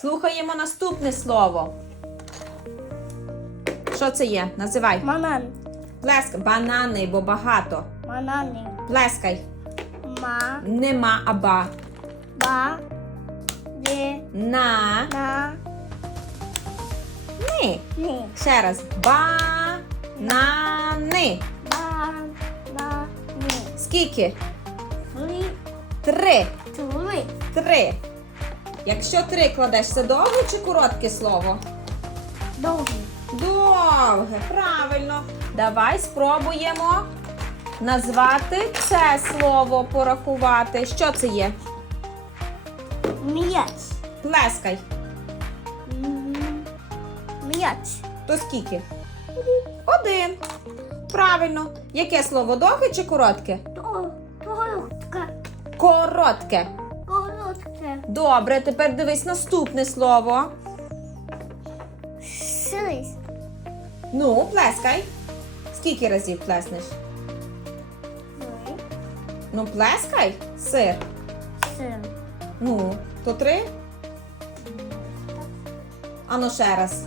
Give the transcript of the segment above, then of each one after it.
Слухаємо наступне слово. Що це є? Називай. Банан. Плескай. Банани, бо багато. Банани. Плескай. Ма. Нема аба. Ба. Де. На. На. Ни. Ни. Ще раз. Банани. Ба. На. Ни. Скільки? Три. Три. Три. Три. Якщо три кладеш, це довге чи коротке слово? Довгий. Довге, правильно. Давай спробуємо назвати це слово, порахувати. Що це є? М'яч. Плескай. М'яч. То скільки? Один. Правильно. Яке слово довге чи коротке? Коротке. Коротке. Добре, тепер дивись наступне слово. Сись. Ну, плескай. Скільки разів плеснеш? Три. Ну, плескай. Сир. Сир. Ну, то три. Ану ще раз.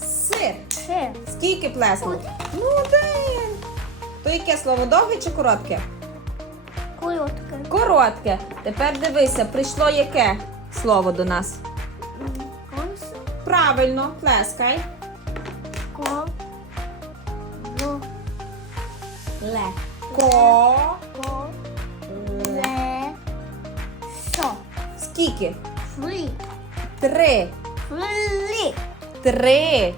Сир. Сир. Скільки плеснув? Один. Ну, один. То яке слово довге чи коротке? Коротке. Коротке. Тепер дивися, прийшло яке слово до нас? Колесо. Правильно, плескай. Ко. Ло. Ле. Ко. Ко. Ле. Со. Скільки? Фри. Три. Фри. Три.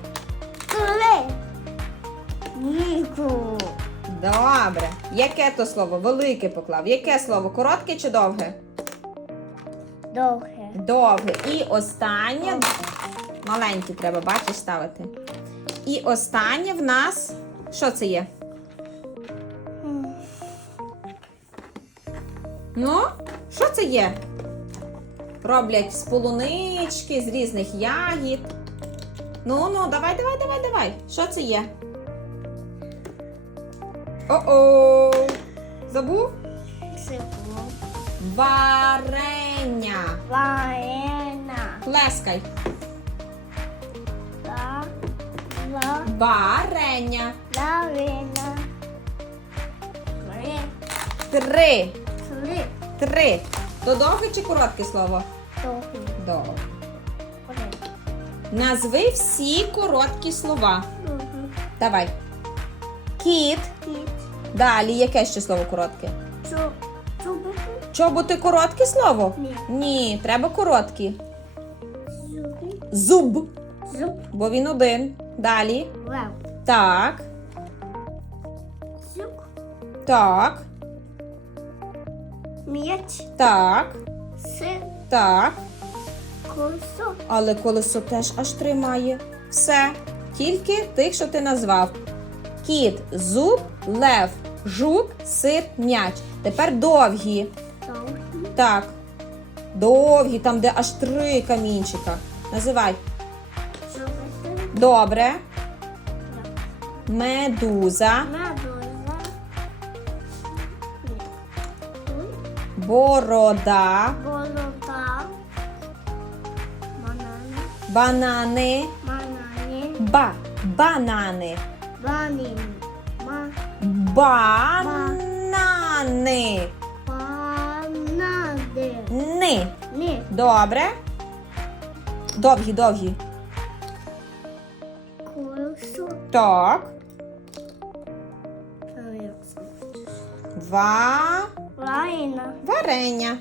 Фри. Ніку. Добре. Яке то слово? Велике поклав. Яке слово? Коротке чи довге? Довге. Довге. І останнє. Маленькі треба, бачиш, ставити. І останнє в нас. Що це є? Ну, що це є? Роблять з полунички, з різних ягід. Ну, ну, давай, давай, давай, давай. Що це є? О-о! Забув? Сипло. Варення. Варена. Плескай. Ла. Ла. Варення. Лавина. Три. Три. Три. Три. То довге чи коротке слово? Довгі. Довге. Назви всі короткі слова. Мгм. Давай. Кіт. Кіт. Далі, яке ще слово коротке? Чу. Чубики. Чоботи коротке слово? Ні. Ні, треба короткі. Зуби. Зуб, Зуб. бо він один. Далі. Лев. Так, Зюк. так, М'яч. так, Сир. так. Колесо. Але колесо теж аж тримає. Все. Тільки тих, що ти назвав. Кіт, зуб, лев, жук, сир, м'яч. Тепер довгі. Так. Довгі, там, де аж три камінчика. Називай. Добре. Медуза, борода, Борода. Банан. банани, Банани. ба, банани, Банин. Ма. банани, Банади. ни. Ні. Добре. Довгі, довгі. Колесо. Так. Лайна. Варення.